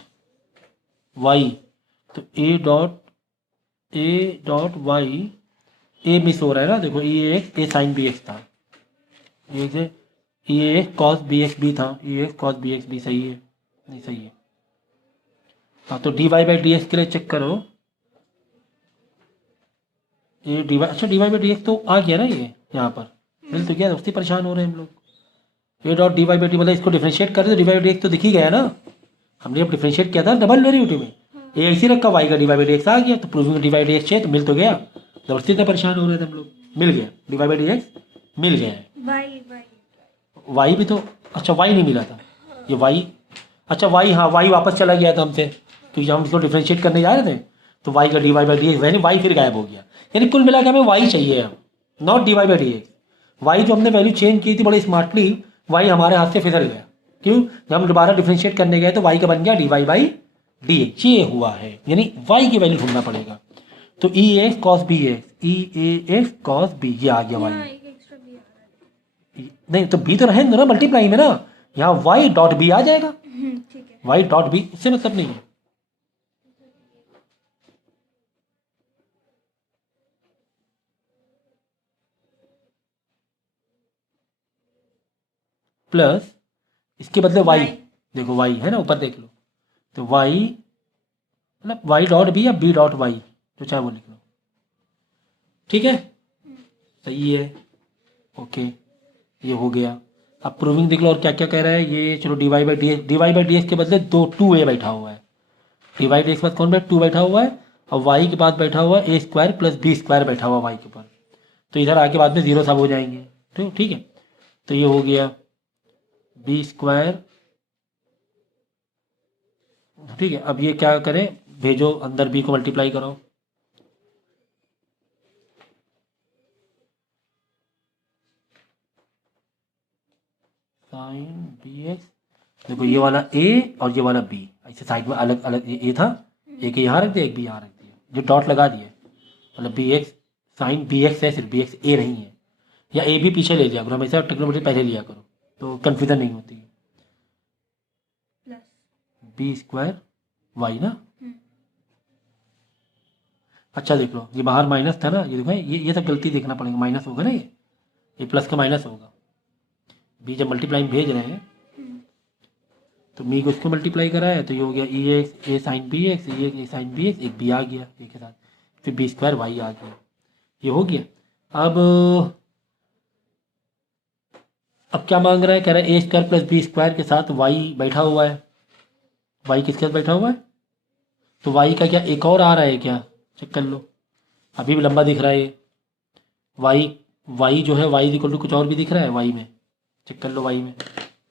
वाई, तो a dot y, a miss हो रहा है ना, देखो ए साइन बी एक्स था, ये कॉस बी एक्स बी था, ये कॉस बी एक्स बी सही है, नहीं सही है, हाँ तो D Y by D x के लिए चेक करो, ये डी वाई, अच्छा d Y by D x तो आ गया ना, ये यहाँ पर मिल तो गया, उससे परेशान हो रहे हैं हम लोग। A dot d Y by d, मतलब इसको डिफ्रेंशिएट कर दो, d Y by D x तो दिख ही गया ना, हमने अब डिफ्रेंशिएट किया था डबल डेरिवेटिव में, ए ऐसी रखा, वाई का D Y by D X आ गया, तो proving D Y D x चाहिए तो मिल तो गया, जबरदस्ती इतना परेशान हो रहे थे हम लोग, मिल गया D Y by D X मिल गया है, वाई भी तो, अच्छा वाई नहीं मिला था, ये वाई, अच्छा वाई, हाँ वाई वापस चला गया था हमसे, क्योंकि हम इसको डिफ्रेंशिएट करने जा रहे थे, तो वाई का D Y by D x यानी वाई फिर गायब हो गया, यानी कुल मिला के हमें वाई चाहिए अब, not d Y by D x. Y जो हमने वैल्यू चेंज की थी बड़ी स्मार्टली, वाई हमारे हाथ से फिसल गया, क्यों, जब हम दोबारा डिफ्रेंशिएट करने गए तो वाई का बन गया D Y by D x, ये हुआ है, यानी वाई की वैल्यू ढूंढना पड़ेगा, तो ई एक्स कॉस बी एक्स, ई ए एक्स कॉस बी, ये आ गया वाई, नहीं तो बी तो रहेंगे ना मल्टीप्लाई में ना, यहाँ वाई डॉट बी आ जाएगा, वाई डॉट बी, इससे मतलब नहीं है, प्लस इसके बदले वाई, देखो वाई है ना ऊपर देख लो, तो वाई मतलब वाई डॉट बी या बी डॉट वाई, जो चाहे वो लिख लो, ठीक है, सही है, ओके, ये हो गया। अब प्रूविंग देख लो और क्या क्या कह रहा है ये। चलो dy/dx के बदले 2a बैठा हुआ है, dy/dx के बाद कौन टू बैठा हुआ है, और y के बाद बैठा हुआ है a² + b² बैठा हुआ y के ऊपर, तो इधर आके बाद में जीरो सब हो जाएंगे, ठीक है। तो ये हो गया b², ठीक है। अब ये क्या करें, भेजो अंदर b को मल्टीप्लाई करो, साइन bx, देखो ये वाला a और ये वाला b, ऐसे साइड में अलग अलग, ये a था, एक यहाँ रख दिया, एक b यहाँ रख दिया, जो डॉट लगा दिया, मतलब bx साइन bx है, सिर्फ bx a नहीं है, या a भी पीछे ले लिया करो, हमेशा ट्रिग्नोमेट्री पहले लिया करो तो कंफ्यूजन नहीं होती है। b² y ना, अच्छा देख लो, ये बाहर माइनस था ना, ये देखो ये सब गलती देखना पड़ेगा, माइनस होगा ना, ये प्लस का माइनस होगा, b जब मल्टीप्लाई भेज रहे हैं तो मी को इसको मल्टीप्लाई करा है, तो ये हो गया a sine b x, a sine b x, एक b आ गया ए के साथ, फिर b² y आ गया, ये हो गया। अब क्या मांग रहा है, कह रहा है a² + b² के साथ y बैठा हुआ है, y किसके साथ बैठा हुआ है, तो y का क्या एक और आ रहा है क्या, चेक कर लो, अभी भी लंबा दिख रहा है ये y जो है y इक्वल टू कुछ और भी दिख रहा है y में, चेक कर लो y में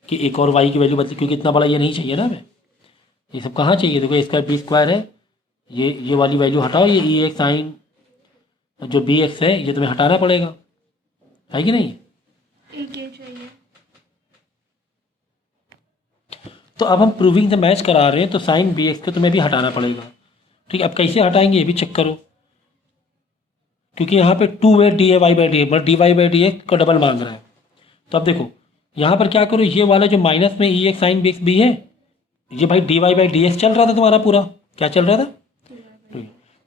कि एक और y की वैल्यू बदली, क्योंकि इतना बड़ा ये नहीं चाहिए ना हमें, ये सब कहाँ चाहिए, देखो a² b² है, ये वाली वैल्यू हटाओ, ये e x साइन जो bx है ये तुम्हें हटाना पड़ेगा, है कि नहीं, एक ये चाहिए। तो अब हम प्रूविंग से मैच करा रहे हैं, तो साइन bx को तुम्हें भी हटाना पड़ेगा, ठीक है। अब कैसे हटाएंगे ये भी चेक करो, क्योंकि यहाँ पे 2a dy/dx मतलब dy/dx का डबल मांग रहा है, तो अब देखो यहाँ पर क्या करो, ये वाला जो माइनस में e x साइन bx भी है, ये भाई dy/dx चल रहा था तुम्हारा पूरा, क्या चल रहा था,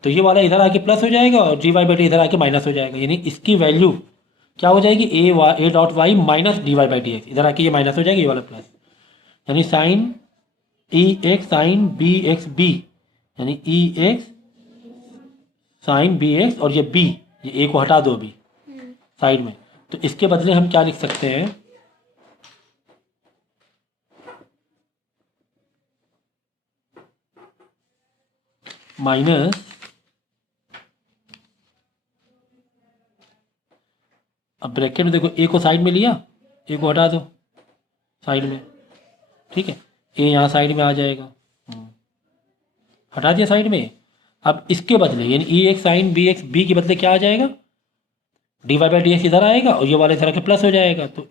तो ये वाला इधर आके प्लस हो जाएगा और dy/dx इधर आके माइनस हो जाएगा, यानी इसकी वैल्यू क्या हो जाएगी, a dot Y minus dy/dx, इधर आके ये माइनस हो जाएगा, ये वाला प्लस, यानी sine e x sine bx b, यानी e x साइन bx, और ये b, ये a को हटा दो अभी साइड में, तो इसके बदले हम क्या लिख सकते हैं, माइनस, अब ब्रैकेट में देखो a को साइड में लिया, a को हटा दो साइड में, ठीक है, a यहाँ साइड में आ जाएगा, हटा दिया साइड में। अब इसके बदले यानी e x sine bx b के बदले क्या आ जाएगा, dy/dx इधर आएगा और ये वाला इधर आके प्लस हो जाएगा, तो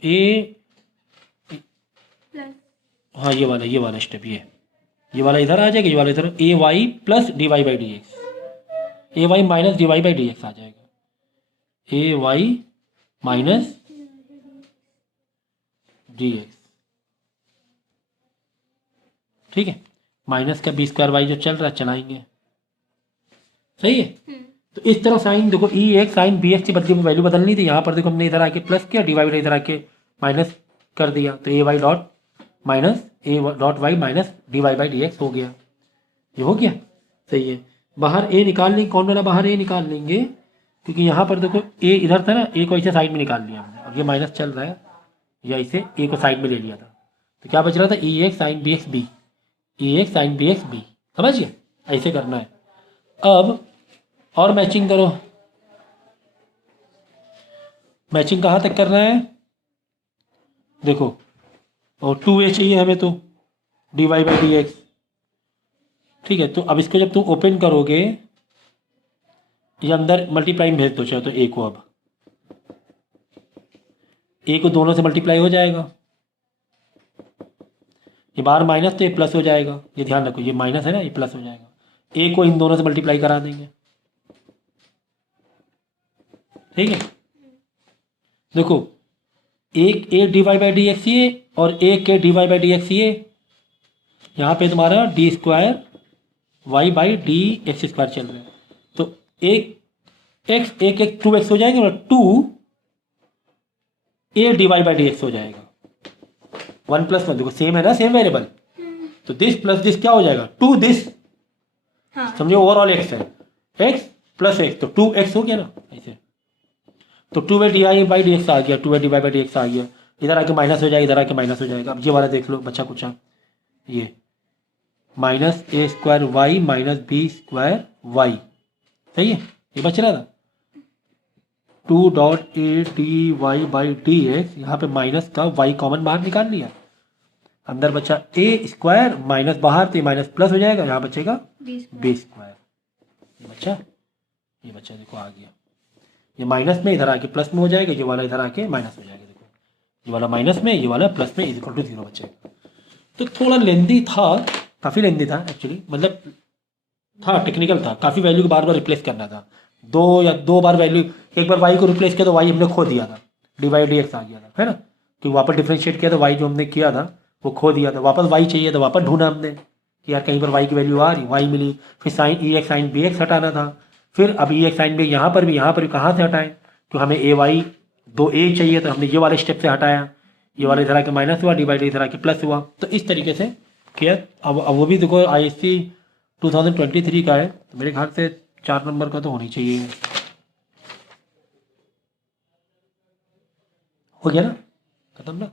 हाँ ये वाला स्टेप, ये वाला इधर आ जाएगा, ये वाला इधर, a y plus dy/dx, a y minus dy/dx आ जाएगा, a y माइनस dx, ठीक है, माइनस का b² y जो चल रहा है चलाएंगे, सही है। तो इस तरह साइन देखो e x साइन bx की बदले में वैल्यू बदलनी थी, यहाँ पर देखो हमने इधर आके प्लस किया, dy इधर आके माइनस कर दिया, तो a y dot minus a dot y minus dy/dx हो गया, ये हो गया, सही है। बाहर a निकाल लेंगे, कौन वाला बाहर a निकाल लेंगे, क्योंकि यहाँ पर देखो a इधर था ना, a को ऐसे साइड में निकाल लिया हमने, और ये माइनस चल रहा है, या इसे a को साइड में ले लिया था, तो क्या बच रहा था, e x sine bx b, e x sine bx b, समझिए ऐसे करना है। अब और मैचिंग करो, मैचिंग कहाँ तक करना है, देखो और 2a चाहिए हमें, तो dy/dx, ठीक है। तो अब इसको जब तुम ओपन करोगे, ये अंदर मल्टीप्लाई में भेज दो चाहे तो a को, अब a को दोनों से मल्टीप्लाई हो जाएगा, ये बाहर माइनस तो ये प्लस हो जाएगा, ये ध्यान रखो, ये माइनस है ना, ये प्लस हो जाएगा, a को इन दोनों से मल्टीप्लाई करा देंगे, ठीक है। देखो एक a dy/dx ये और एक के dy/dx ये, यहाँ पे तुम्हारा d² y/dx² चल रहा है, तो एक x एक 2x हो जाएगा, मतलब 2a dy/dx हो जाएगा, 1 + 1 देखो सेम है ना, सेम वेरिएबल, तो दिस प्लस दिस क्या हो जाएगा, टू दिस, हाँ समझे, ओवरऑल एक्स है, एक्स प्लस एक्स, तो 2x हो गया ना ऐसे। तो 2/di/dx आ गया, 2/dy/dx आ गया, इधर आके माइनस हो जाएगा, इधर आके माइनस हो जाएगा। अब ये वाला देख लो बच्चा कुचा, ये -a² y -b² y, सही है, ये बच रहा था 2.a/dy/dx, यहाँ पे माइनस का y कॉमन बाहर निकाल लिया, अंदर बचा a² माइनस बाहर, तो माइनस प्लस हो जाएगा, यहाँ बचेगा b², ये बच्चा देखो आ गया, ये माइनस में इधर आके प्लस में हो जाएगा, ये वाला इधर आके माइनस हो जाएगा, देखो ये वाला माइनस में, ये वाला प्लस में, इक्वल टू 0 बचेगा। तो थोड़ा लेंदी था, काफ़ी लेंदी था एक्चुअली, मतलब था, टेक्निकल था, काफ़ी वैल्यू को बार बार रिप्लेस करना था, दो बार वैल्यू, एक बार y को रिप्लेस किया तो y हमने खो दिया था, dy/dx आ गया था, है ना, कि वापस डिफ्रेंशिएट किया तो y जो हमने किया था वो खो दिया था, वापस y चाहिए तो वापस ढूंढा हमने कि यार कहीं पर y की वैल्यू आ रही, y मिली, फिर साइन ex साइन bx हटाना था, फिर अब ex साइन b यहाँ पर भी कहाँ से हटाएं, तो हमें ay 2a चाहिए, तो हमने ये वाले स्टेप से हटाया, ये वाला इधर आके माइनस हुआ, डिवाइड इधर आके प्लस हुआ, तो इस तरीके से किया। अब वो भी देखो ISC 2023 का है, तो मेरे ख्याल से 4 नंबर का तो होनी चाहिए, हो गया ना, खत्म ना।